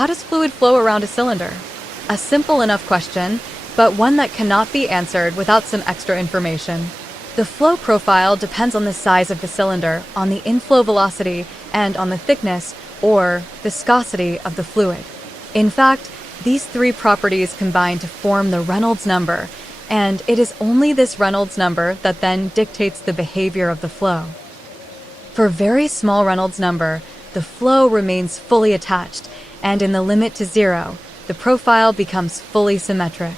How does fluid flow around a cylinder? A simple enough question, but one that cannot be answered without some extra information. The flow profile depends on the size of the cylinder, on the inflow velocity, and on the thickness, or viscosity, of the fluid. In fact, these three properties combine to form the Reynolds number, and it is only this Reynolds number that then dictates the behavior of the flow. For very small Reynolds number, the flow remains fully attached, and in the limit to zero, the profile becomes fully symmetric.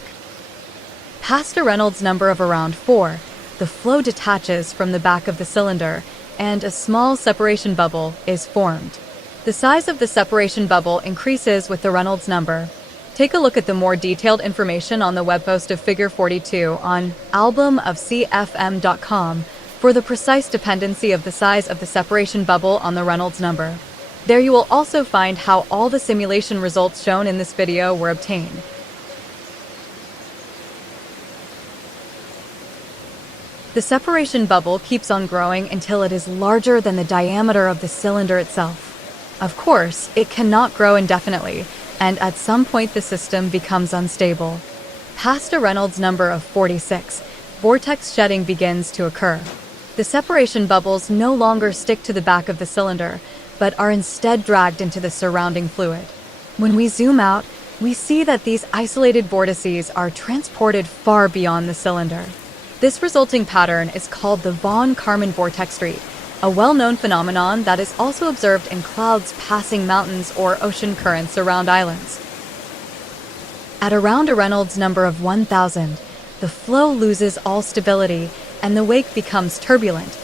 Past a Reynolds number of around 4, the flow detaches from the back of the cylinder, and a small separation bubble is formed. The size of the separation bubble increases with the Reynolds number. Take a look at the more detailed information on the web post of Figure 42 on albumofcfm.com for the precise dependency of the size of the separation bubble on the Reynolds number. There you will also find how all the simulation results shown in this video were obtained. The separation bubble keeps on growing until it is larger than the diameter of the cylinder itself. Of course, it cannot grow indefinitely, and at some point the system becomes unstable. Past a Reynolds number of 46, vortex shedding begins to occur. The separation bubbles no longer stick to the back of the cylinder, but are instead dragged into the surrounding fluid. When we zoom out, we see that these isolated vortices are transported far beyond the cylinder. This resulting pattern is called the von Karman vortex street, a well-known phenomenon that is also observed in clouds passing mountains or ocean currents around islands. At around a Reynolds number of 1000, the flow loses all stability and the wake becomes turbulent,